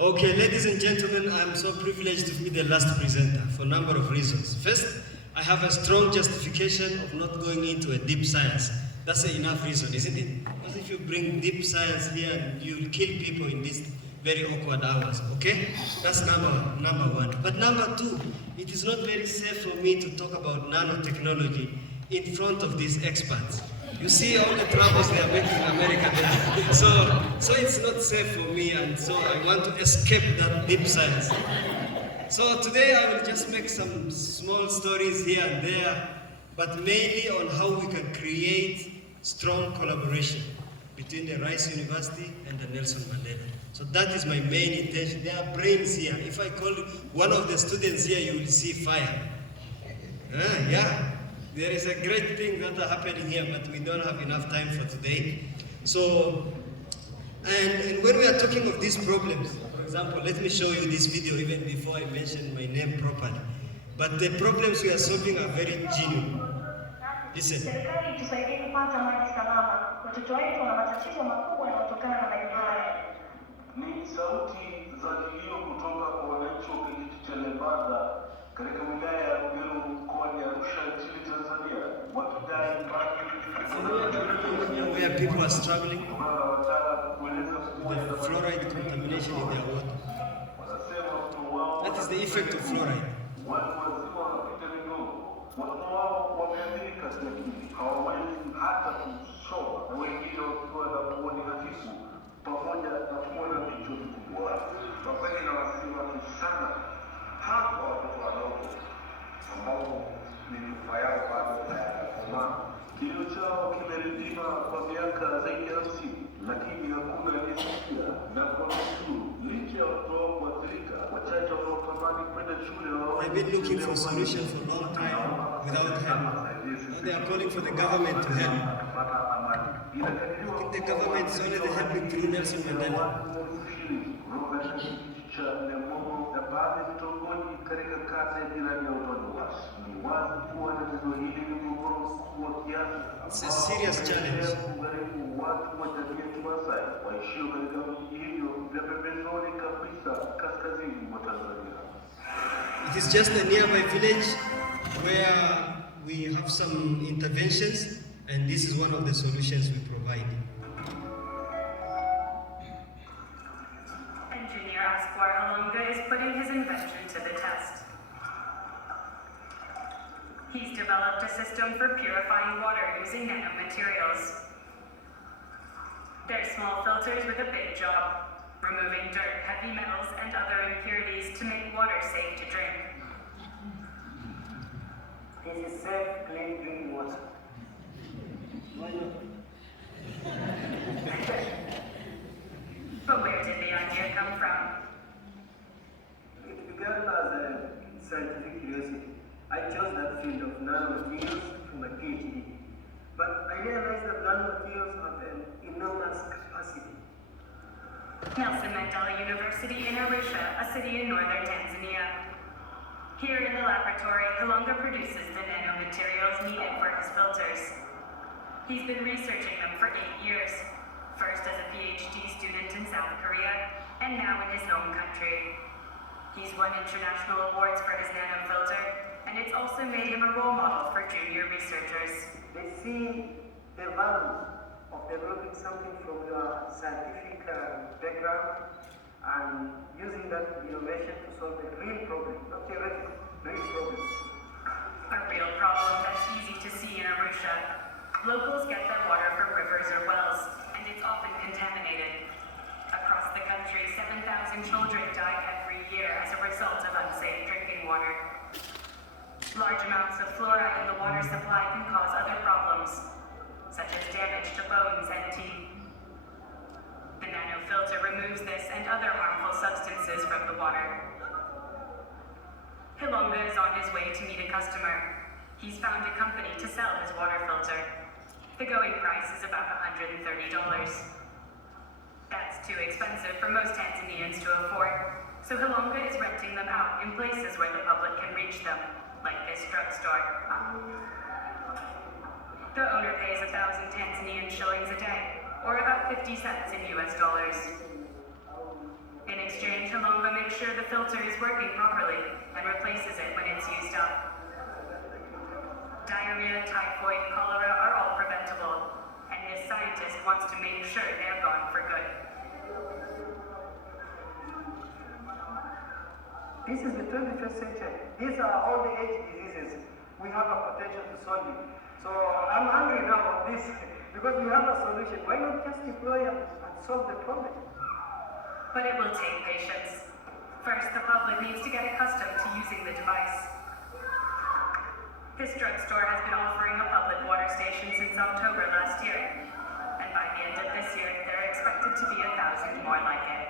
Okay, ladies and gentlemen, I'm so privileged to be the last presenter for a number of reasons. First, I have a strong justification of not going into a deep science. That's enough reason, isn't it? Because if you bring deep science here, you'll kill people in these very awkward hours, okay? That's number one. But number two, it is not very safe for me to talk about nanotechnology in front of these experts. You see all the troubles they are making in America there. So it's not safe for me, and so I want to escape that deep science. So today I will just make some small stories here and there, but mainly on how we can create strong collaboration between the Rice University and the Nelson Mandela. So that is my main intention. There are brains here. If I call one of the students here, you will see fire. Yeah. There is a great thing that are happening here, but we don't have enough time for today. So, and when we are talking of these problems, for example, let me show you this video even before I mention my name properly. But the problems we are solving are very genuine. Listen. Serikali tusaidie kupata maji salama. Watoto wetu wana matatizo makubwa yanayotokana na maji haya. Ni sauti za kilio kutoka kwa wananchi wa kijiji cha Lebada katika wilaya ya Rumeru mkoani Arusha nchini Tanzania, wakidai maji where people are struggling with fluoride contamination in their water. That is the effect of fluoride. hata kusoma na wengine wakiwa na kuoni hafifu pamoja na kuona vichwa vikubwa. Kwa kweli na wasiwasi sana hapa watoto wadogo ambao ni nyumba yao bado hayajakomaa. Kilio chao kimerindima kwa miaka zaidi ya 50, lakini hakuna aliyesikia na kuwanusuru. Licha ya watoto wao kuathirika, wachache wanaotamani kwenda shule They've been looking for solutions for a long time without help. Now they are calling for the government to help. I think the government is only helping through Nelson Mandela. It's a serious challenge. It is just a nearby village where we have some interventions, and this is one of the solutions we provide. Engineer Prof.Hilonga is putting his invention to the test. He's developed a system for purifying water using nanomaterials. They're small filters with a big job, removing dirt, heavy metals, and other impurities to make water safe to drink. This is safe, clean drinking water. But where did the idea come from? It began as a scientific curiosity. I chose that field of nanomaterials for my PhD. But I realized that nanomaterials have an enormous capacity. Nelson Mandela University in Arusha, a city in northern Tanzania. Here in the laboratory, Hilonga produces the nanomaterials needed for his filters. He's been researching them for 8 years, first as a PhD student in South Korea, and now in his home country. He's won international awards for his nanofilter, and it's also made him a role model for junior researchers. They see the value of developing something from your scientific background and using that innovation to solve a real problem, not theoretical, real problem. A real problem that's easy to see in Arusha. Locals get their water from rivers or wells, and it's often contaminated. Across the country, 7,000 children die every year as a result of unsafe drinking water. Large amounts of fluoride in the water supply can cause other problems, such as damage to bones and teeth. The nanofilter removes this and other harmful substances from the water. Hilonga is on his way to meet a customer. He's found a company to sell his water filter. The going price is about $130. That's too expensive for most Tanzanians to afford, so Hilonga is renting them out in places where the public can reach them, like this drugstore. The owner pays 1,000 Tanzanian shillings a day, or about 50 cents in US dollars. In exchange, sure the filter is working properly and replaces it when it's used up. Diarrhea, typhoid, cholera are all preventable, and this scientist wants to make sure they're gone for good. This is the 21st century. These are all the age diseases. We have a potential to solve it. So I'm angry now on this because we have a solution. Why not just deploy and solve the problem? But it will take patience. First, the public needs to get accustomed to using the device. This drugstore has been offering a public water station since October last year, and by the end of this year, there are expected to be 1,000 more like it.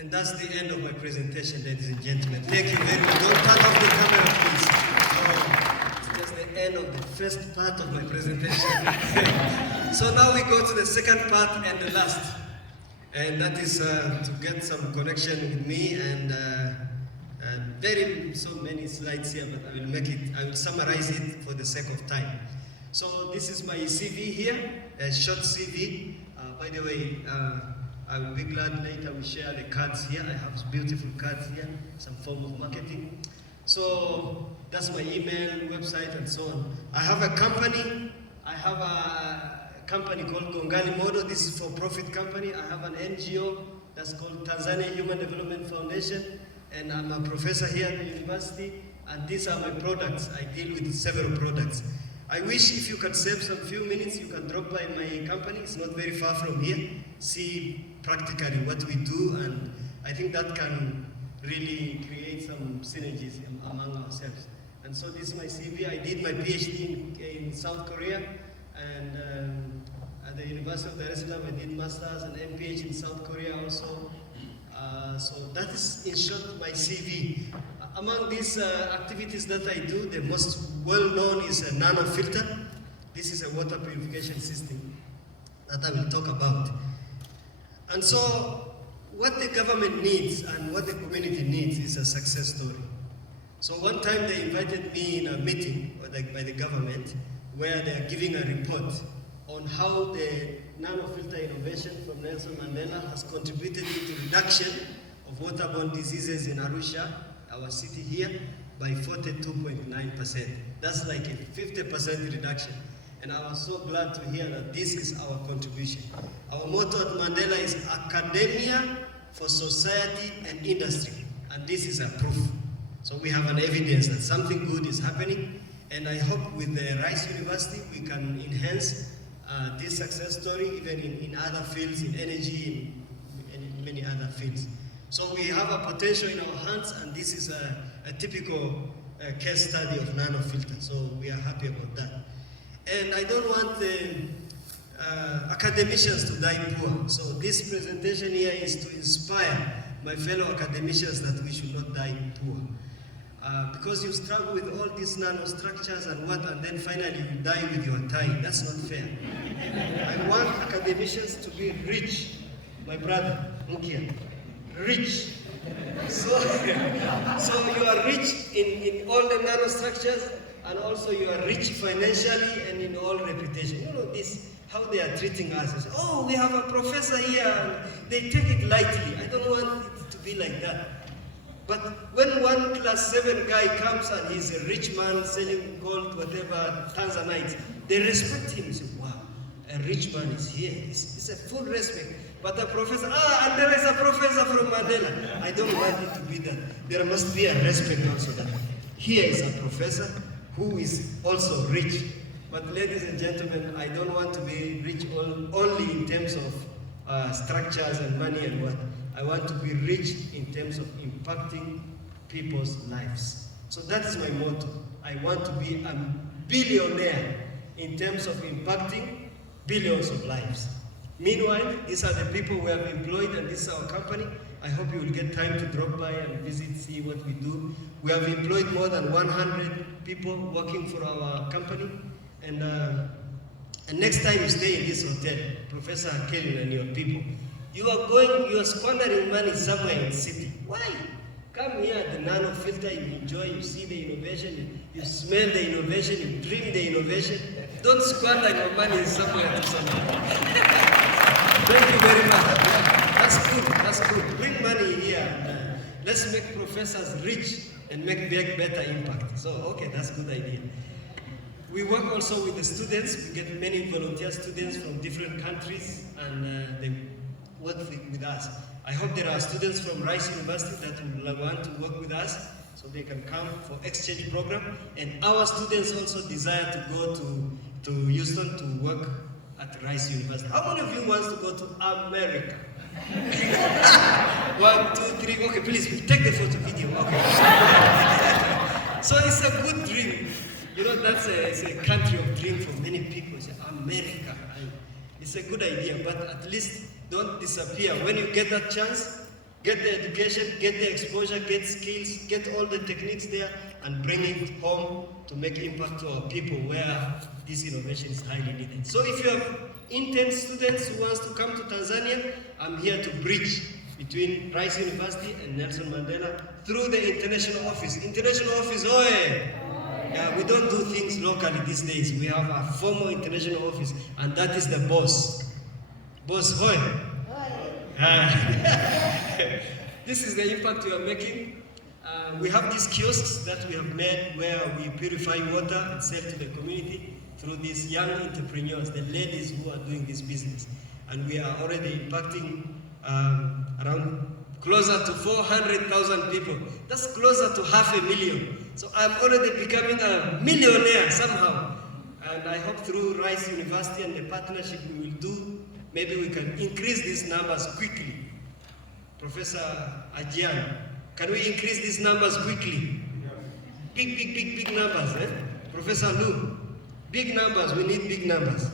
And that's the end of my presentation, ladies and gentlemen. Thank you very much. Don't turn off the camera, please. It's just the end of the first part of my presentation. So now we go to the second part and the last. And that is to get some connection with me and so many slides here, but I will summarize it for the sake of time. So this is my CV here, a short CV. By the way, I will be glad later we share the cards here. I have beautiful cards here, some form of marketing. So that's my email, website, and so on. I have a company. I have a company called Gongali Modo. This is for profit company. I have an NGO that's called Tanzania Human Development Foundation. And I'm a professor here at the university. And these are my products. I deal with several products. I wish if you can save some few minutes, you can drop by my company. It's not very far from here. See practically what we do, and I think that can really create some synergies among ourselves. And so this is my CV. I did my PhD in South Korea, and at the University of Dar es Salaam I did Masters and MPH in South Korea also. So that is in short my CV. Among these activities that I do, the most well-known is a nanofilter. This is a water purification system that I will talk about. And so what the government needs and what the community needs is a success story. So one time they invited me in a meeting by the government where they are giving a report on how the nanofilter innovation from Nelson Mandela has contributed to the reduction of waterborne diseases in Arusha, our city here, by 42.9%. That's like a 50% reduction. And I was so glad to hear that this is our contribution. Our motto at Mandela is academia for society and industry. And this is a proof. So we have an evidence that something good is happening. And I hope with the Rice University, we can enhance this success story even in other fields, in energy, and in many other fields. So we have a potential in our hands, and this is a typical case study of nanofilter. So we are happy about that. And I don't want academicians to die poor. So this presentation here is to inspire my fellow academicians that we should not die poor. Because you struggle with all these nanostructures and then finally you die with your tie. That's not fair. I want academicians to be rich. My brother, look here. Rich. So you are rich in all the nanostructures, and also you are rich financially and in all reputation. You know this, how they are treating us. Oh, we have a professor here, and they take it lightly. I don't want it to be like that. But when one class 7 guy comes and he's a rich man selling gold, whatever, Tanzanite, they respect him. They say, wow, a rich man is here. It's a full respect. But a professor, and there is a professor from Mandela. I don't want it to be that. There must be a respect also that here is a professor who is also rich. But ladies and gentlemen, I don't want to be rich only in terms of structures and money and what. I want to be rich in terms of impacting people's lives. So that is my motto. I want to be a billionaire in terms of impacting billions of lives. Meanwhile, these are the people we have employed, and this is our company. I hope you will get time to drop by and visit, see what we do. We have employed more than 100 people working for our company. And next time you stay in this hotel, Professor Kelly and your people, you are squandering money somewhere in the city. Why? Come here at the nanofilter, you enjoy, you see the innovation, you smell the innovation, you dream the innovation. Don't squander your money somewhere to somewhere. Thank you very much. Yeah, that's good. That's good. Bring money here. And, let's make professors rich and make better impact. So, okay, that's a good idea. We work also with the students. We get many volunteer students from different countries, and they work with us. I hope there are students from Rice University that will want to work with us, so they can come for exchange program. And our students also desire to go to Houston to work at Rice University. How many of you wants to go to America? 1, 2, 3. Okay, please take the photo video. Okay. So it's a good dream. You know, it's a country of dream for many people. It's America. It's a good idea, but at least don't disappear. When you get that chance, get the education, get the exposure, get skills, get all the techniques there, and bring it home to make impact to our people where this innovation is highly needed. So if you have intern students who wants to come to Tanzania, I'm here to bridge between Rice University and Nelson Mandela through the international office. International office, oye! Yeah, we don't do things locally these days. We have a formal international office, and that is the boss. Boss, hoy! This is the impact we are making. We have these kiosks that we have made where we purify water and sell to the community through these young entrepreneurs, the ladies who are doing this business. And we are already impacting around closer to 400,000 people. That's closer to 500,000. So I'm already becoming a millionaire somehow. And I hope through Rice University and the partnership we will do, maybe we can increase these numbers quickly. Professor Ajian, can we increase these numbers quickly? Big numbers, eh? Professor Lu, big numbers, we need big numbers.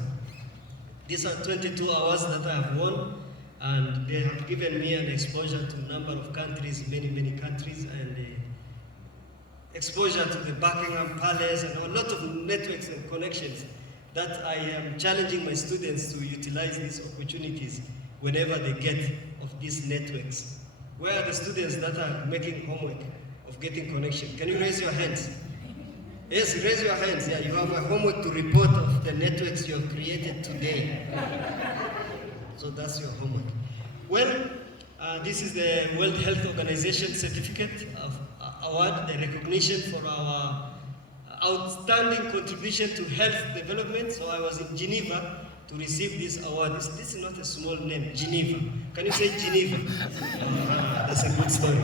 These are 22 hours that I have won, and they have given me an exposure to a number of countries, many countries, and exposure to the Buckingham Palace and a lot of networks and connections that I am challenging my students to utilize these opportunities whenever they get of these networks. Where are the students that are making homework of getting connection? Can you raise your hands? Yes, raise your hands. Yeah, you have a homework to report of the networks you have created today. So that's your homework. Well, this is the World Health Organization Certificate of Award, the recognition for our outstanding contribution to health development. So I was in Geneva to receive this award. This is not a small name, Geneva. Can you say Geneva? That's a good story.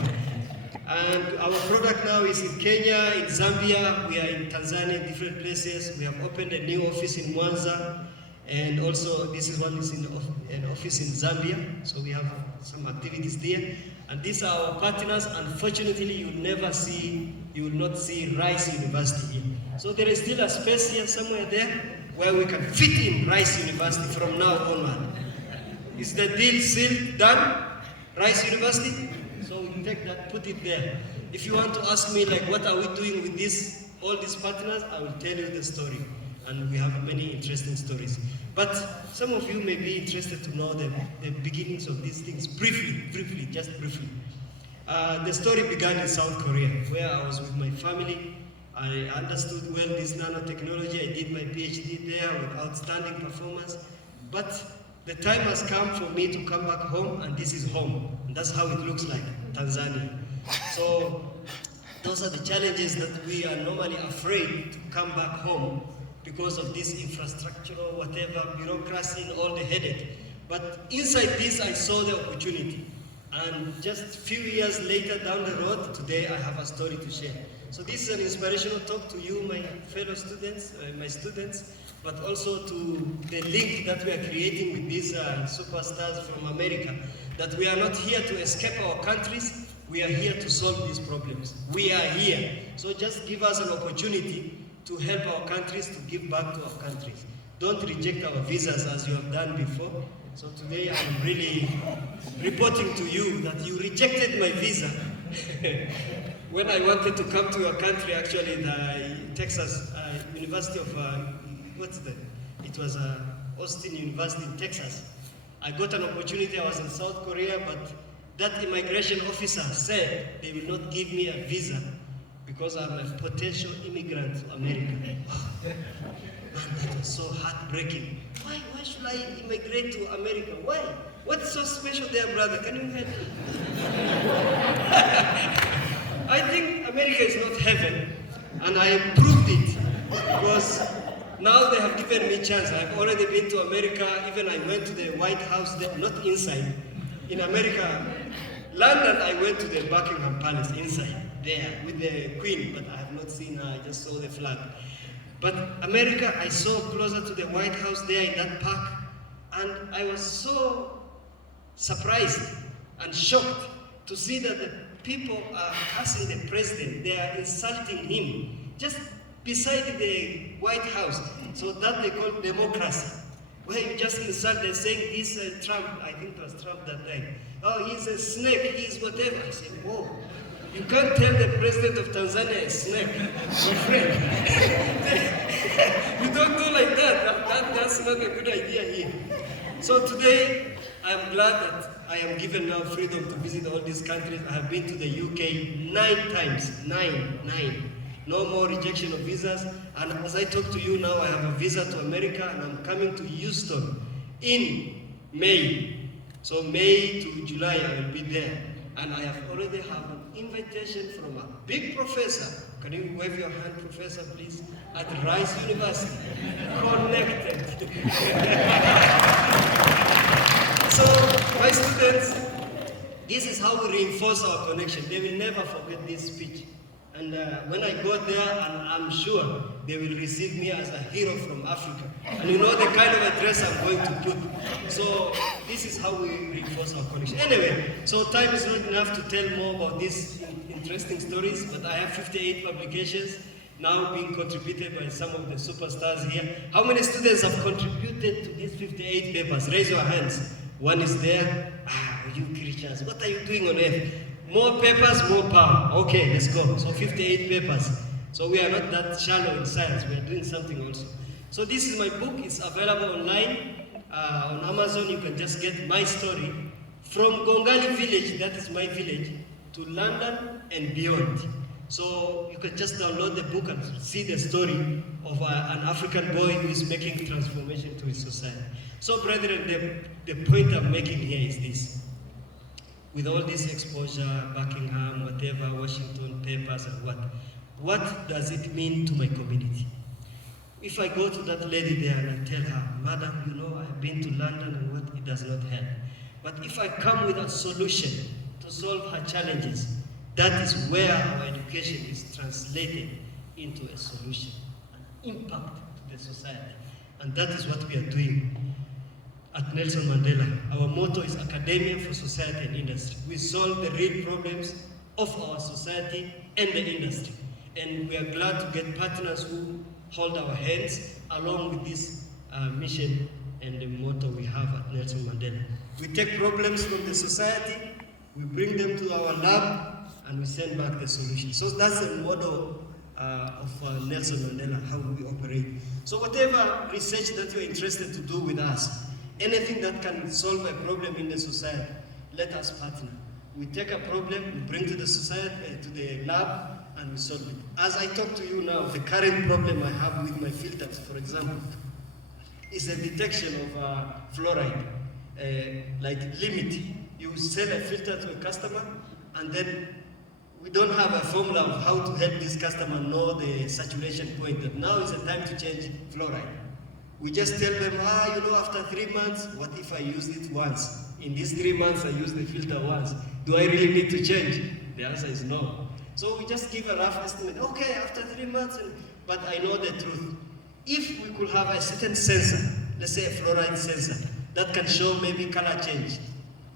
And our product now is in Kenya, in Zambia, we are in Tanzania, different places. We have opened a new office in Mwanza, and also this one is in an office in Zambia. So we have some activities there. And these are our partners. Unfortunately, you will not see Rice University here. So there is still a space here somewhere there where we can fit in Rice University from now onward. Is the deal sealed, done? Rice University? So we take that, put it there. If you want to ask me, like, what are we doing with all these partners, I will tell you the story. And we have many interesting stories. But some of you may be interested to know the beginnings of these things briefly, just briefly. The story began in South Korea, where I was with my family. I understood well this nanotechnology. I did my PhD there with outstanding performance. But the time has come for me to come back home, and this is home. And that's how it looks like, Tanzania. So those are the challenges that we are normally afraid to come back home because of this infrastructural, whatever, bureaucracy and all the headache. But inside this, I saw the opportunity. And just a few years later down the road, today I have a story to share. So this is an inspirational talk to you, my fellow students, my students, but also to the link that we are creating with these superstars from America, that we are not here to escape our countries, we are here to solve these problems. We are here. So just give us an opportunity to help our countries, to give back to our countries. Don't reject our visas as you have done before. So today I'm really reporting to you that you rejected my visa. When I wanted to come to your country, actually, the Texas University of, it was Austin University in Texas. I got an opportunity, I was in South Korea, but that immigration officer said they will not give me a visa because I'm a potential immigrant to America. Man, that was so heartbreaking. Why should I immigrate to America? Why? What's so special there, brother? Can you help me? I think America is not heaven, and I proved it because now they have given me a chance. I've already been to America. Even I went to the White House there, not inside. In America, London, I went to the Buckingham Palace inside there with the Queen, but I have not seen her. I just saw the flag. But America, I saw closer to the White House there in that park, and I was so surprised and shocked to see that the people are cursing the president. They are insulting him just beside the White House. So that they call democracy, where you just insult, they're saying this Trump, I think it was Trump that time. Oh, he's a snake, he's whatever. I said, whoa. You can't tell the president of Tanzania a snake, my friend. You don't do like that. That's not a good idea here. So today, I'm glad that I am given now freedom to visit all these countries. I have been to the UK 9 times, nine. No more rejection of visas. And as I talk to you now, I have a visa to America, and I'm coming to Houston in May. So May to July, I will be there. And I have already have an invitation from a big professor. Can you wave your hand, professor, please? At Rice University. Connected. So, my students, this is how we reinforce our connection. They will never forget this speech. And when I go there, and I'm sure they will receive me as a hero from Africa. And you know the kind of address I'm going to put. So this is how we reinforce our connection. Anyway, so time is not enough to tell more about these interesting stories, but I have 58 publications now being contributed by some of the superstars here. How many students have contributed to these 58 papers? Raise your hands. One is there. You Christians, what are you doing on earth? More papers, more power. Okay, let's go. So 58 papers. So we are not that shallow in science. We are doing something also. So this is my book. It's available online on Amazon. You can just get my story from Gongali village, that is my village, to London and beyond. So you can just download the book and see the story of an African boy who is making transformation to his society. So brethren, the point I'm making here is this. With all this exposure, Buckingham, whatever, Washington papers and what does it mean to my community? If I go to that lady there and I tell her, Madam, you know, I've been to London and what, it does not help. But if I come with a solution to solve her challenges, that is where our education is translated into a solution, an impact to the society. And that is what we are doing at Nelson Mandela. Our motto is Academia for Society and Industry. We solve the real problems of our society and the industry. And we are glad to get partners who hold our hands along with this mission and the motto we have at Nelson Mandela. We take problems from the society, we bring them to our lab, and we send back the solution. So that's the model of Nelson Mandela, how we operate. So whatever research that you're interested to do with us, anything that can solve a problem in the society, let us partner. We take a problem, we bring to the society, to the lab, and we solve it. As I talk to you now, the current problem I have with my filters, for example, is the detection of fluoride, like limit. You sell a filter to a customer, and then we don't have a formula of how to help this customer know the saturation point, that now is the time to change fluoride. We just tell them, you know, after 3 months, what if I used it once? In these 3 months, I used the filter once. Do I really need to change? The answer is no. So we just give a rough estimate. Okay, after 3 months, but I know the truth. If we could have a certain sensor, let's say a fluoride sensor, that can show maybe color change,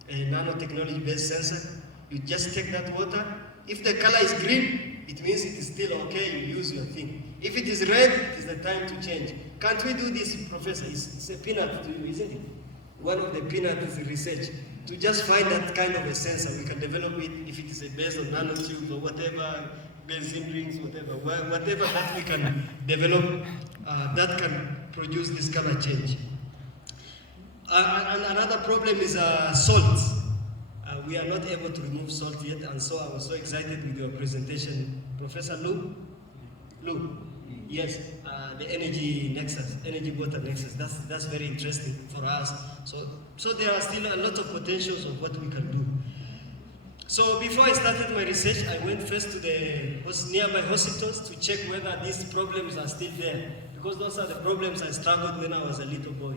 a nanotechnology-based sensor, you just take that water. If the color is green, it means it is still okay, you use your thing. If it is red, it is the time to change. Can't we do this, Professor? It's a peanut to you, isn't it? One of the peanuts is research. To just find that kind of a sensor, we can develop it if it is based on nanotubes or whatever, benzene rings, whatever that we can develop that can produce this color change. And another problem is salt. We are not able to remove salt yet, and so I was so excited with your presentation. Professor Lu, Yes, the energy nexus, energy water nexus. That's very interesting for us. So there are still a lot of potentials of what we can do. So before I started my research, I went first to the nearby hospitals to check whether these problems are still there, because those are the problems I struggled when I was a little boy.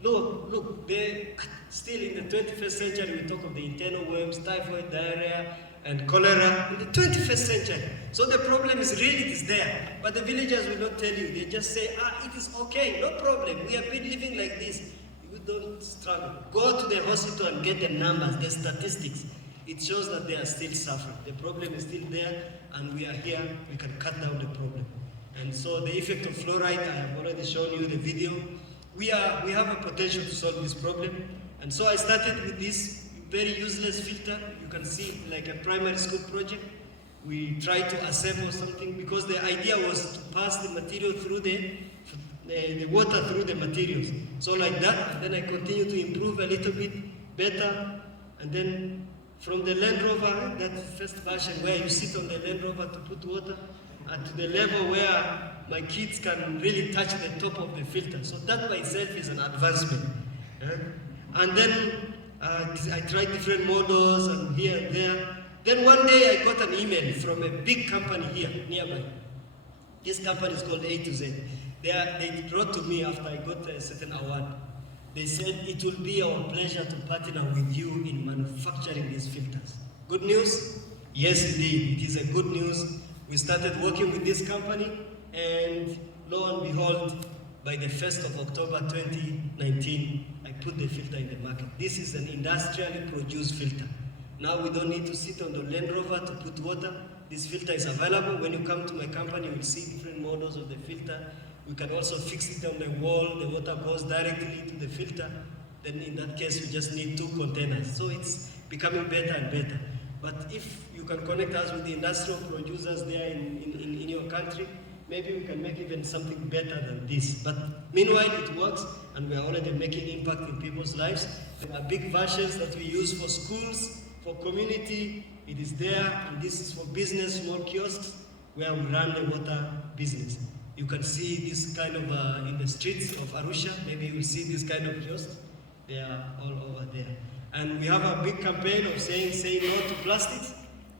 Look, they still in the 21st century we talk of the internal worms, typhoid, diarrhea, and cholera in the 21st century. So the problem is real, it is there. But the villagers will not tell you. They just say, it is okay, no problem. We have been living like this. You don't struggle. Go to the hospital and get the numbers, the statistics. It shows that they are still suffering. The problem is still there, and we are here, we can cut down the problem. And so the effect of fluoride, I have already shown you the video. We have a potential to solve this problem. And so I started with this very useless filter. You can see like a primary school project. We tried to assemble something because the idea was to pass the material through the water through the materials. So like that, and then I continue to improve a little bit better. And then from the Land Rover, that first version where you sit on the Land Rover to put water, and to the level where my kids can really touch the top of the filter. So that by itself is an advancement. And then I tried different models and here and there. Then one day I got an email from a big company here nearby. This company is called A to Z. They wrote to me after I got a certain award. They said, it will be our pleasure to partner with you in manufacturing these filters. Good news? Yes, indeed. It is a good news. We started working with this company, and lo and behold, by the 1st of October 2019, I put the filter in the market. This is an industrially produced filter. Now we don't need to sit on the Land Rover to put water. This filter is available. When you come to my company, you will see different models of the filter. We can also fix it on the wall. The water goes directly to the filter. Then in that case, we just need 2 containers. So it's becoming better and better. But if you can connect us with the industrial producers there in your country, maybe we can make even something better than this. But meanwhile, it works, and we are already making impact in people's lives. There are big versions that we use for schools, for community. It is there, and this is for business, small kiosks, where we run the water business. You can see this kind of in the streets of Arusha. Maybe you will see this kind of kiosks. They are all over there. And we have a big campaign of saying no to plastics,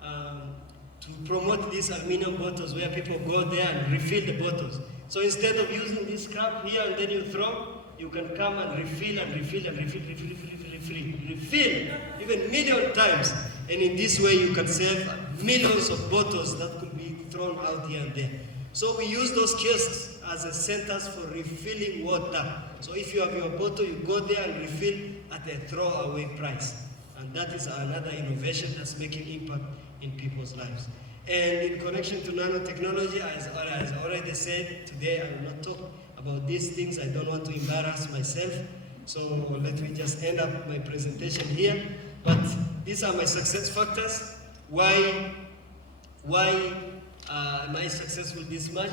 to promote these aluminum bottles where people go there and refill the bottles. So instead of using this scrap here and then you throw, you can come and refill and refill and refill, even million times. And in this way you can save millions of bottles that could be thrown out here and there. So we use those kiosks as a centers for refilling water. So if you have your bottle, you go there and refill at a throwaway price. And that is another innovation that's making impact in people's lives. And in connection to nanotechnology, as I already said, today I will not talk about these things. I don't want to embarrass myself. So let me just end up my presentation here. But these are my success factors. Why am I successful this much?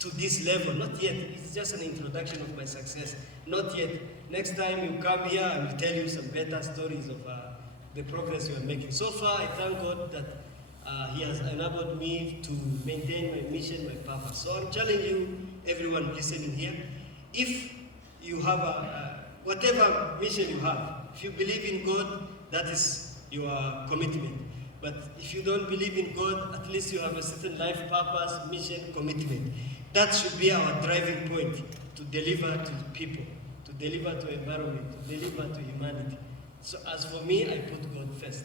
To this level, not yet. It's just an introduction of my success. Not yet. Next time you come here, I will tell you some better stories of the progress we are making. So far, I thank God that He has enabled me to maintain my mission, my purpose. So I'm challenging you, everyone listening here, if you have whatever mission you have, if you believe in God, that is your commitment. But if you don't believe in God, at least you have a certain life purpose, mission, commitment. That should be our driving point to deliver to people, to deliver to environment, to deliver to humanity. So as for me, I put God first.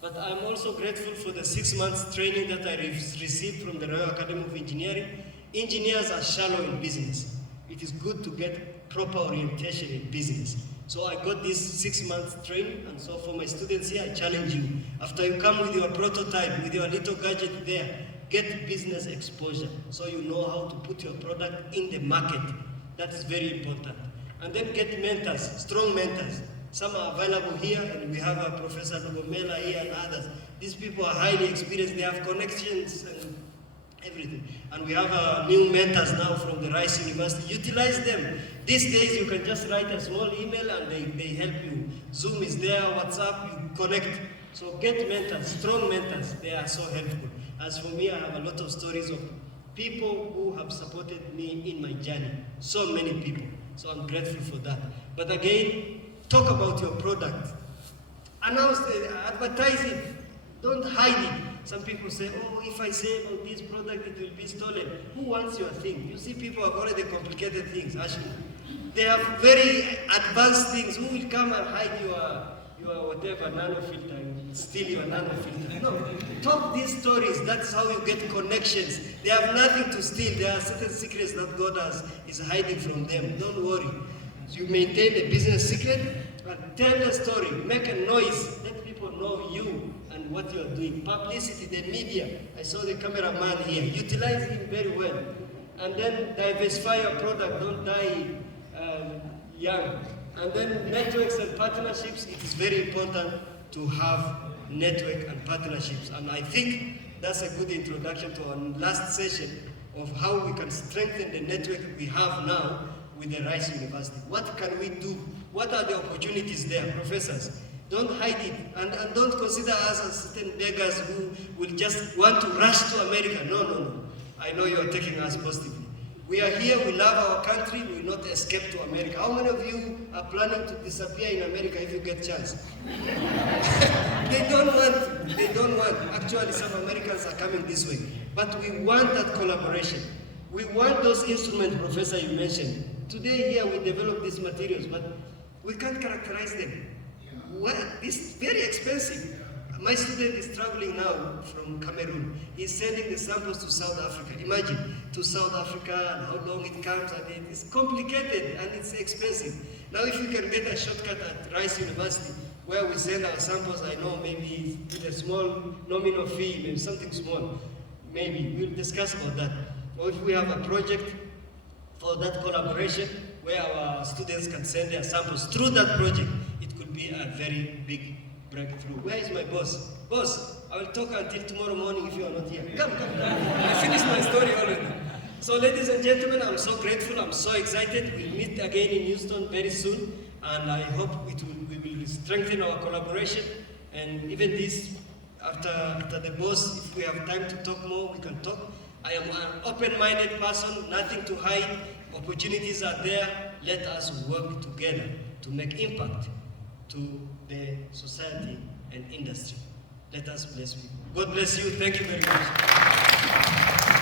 But I'm also grateful for the 6 months training that I received from the Royal Academy of Engineering. Engineers are shallow in business. It is good to get proper orientation in business. So I got this 6 months training, and so for my students here, I challenge you. After you come with your prototype, with your little gadget there, get business exposure so you know how to put your product in the market. That is very important. And then get mentors, strong mentors. Some are available here, and we have Professor Lugomela here and others. These people are highly experienced. They have connections and everything. And we have new mentors now from the Rice University. Utilize them. These days you can just write a small email and they help you. Zoom is there, WhatsApp, you connect. So get mentors, strong mentors. They are so helpful. As for me, I have a lot of stories of people who have supported me in my journey. So many people. So I'm grateful for that. But again, talk about your product. Announce it, advertise it. Don't hide it. Some people say, oh, if I say about this product, it will be stolen. Who wants your thing? You see, people have already complicated things, actually. They have very advanced things. Who will come and hide your whatever nano filter and steal your nano filter? No, talk these stories. That's how you get connections. They have nothing to steal. There are certain secrets that God is hiding from them. Don't worry. You maintain a business secret and tell the story. Make a noise. Let people know you and what you are doing. Publicity, the media. I saw the cameraman here. Utilize him very well. And then diversify your product. Don't die young. And then networks and partnerships. It is very important to have network and partnerships. And I think that's a good introduction to our last session of how we can strengthen the network we have now with the Rice University. What can we do? What are the opportunities there? Professors, don't hide it, and don't consider us as certain beggars who will just want to rush to America. No, no, no. I know you are taking us positively. We are here, we love our country, we will not escape to America. How many of you are planning to disappear in America if you get a chance? They don't want. Actually, some Americans are coming this way. But we want that collaboration. We want those instruments, Professor, you mentioned. Today here we develop these materials, but we can't characterize them. Well, it's very expensive. My student is traveling now from Cameroon. He's sending the samples to South Africa. Imagine, to South Africa and how long it comes, and it's complicated and it's expensive. Now if we can get a shortcut at Rice University where we send our samples, I know maybe with a small nominal fee, maybe something small, maybe we'll discuss about that. Or if we have a project for that collaboration where our students can send their samples through that project, it could be a very big breakthrough. Where is my boss? Boss, I will talk until tomorrow morning if you are not here. Come. I finished my story already. So ladies and gentlemen, I'm so grateful, I'm so excited. We'll meet again in Houston very soon, and I hope we will strengthen our collaboration. And even this, after the boss, if we have time to talk more, we can talk. I am an open-minded person, nothing to hide. Opportunities are there. Let us work together to make impact to the society and industry. Let us bless people. God bless you. Thank you very much.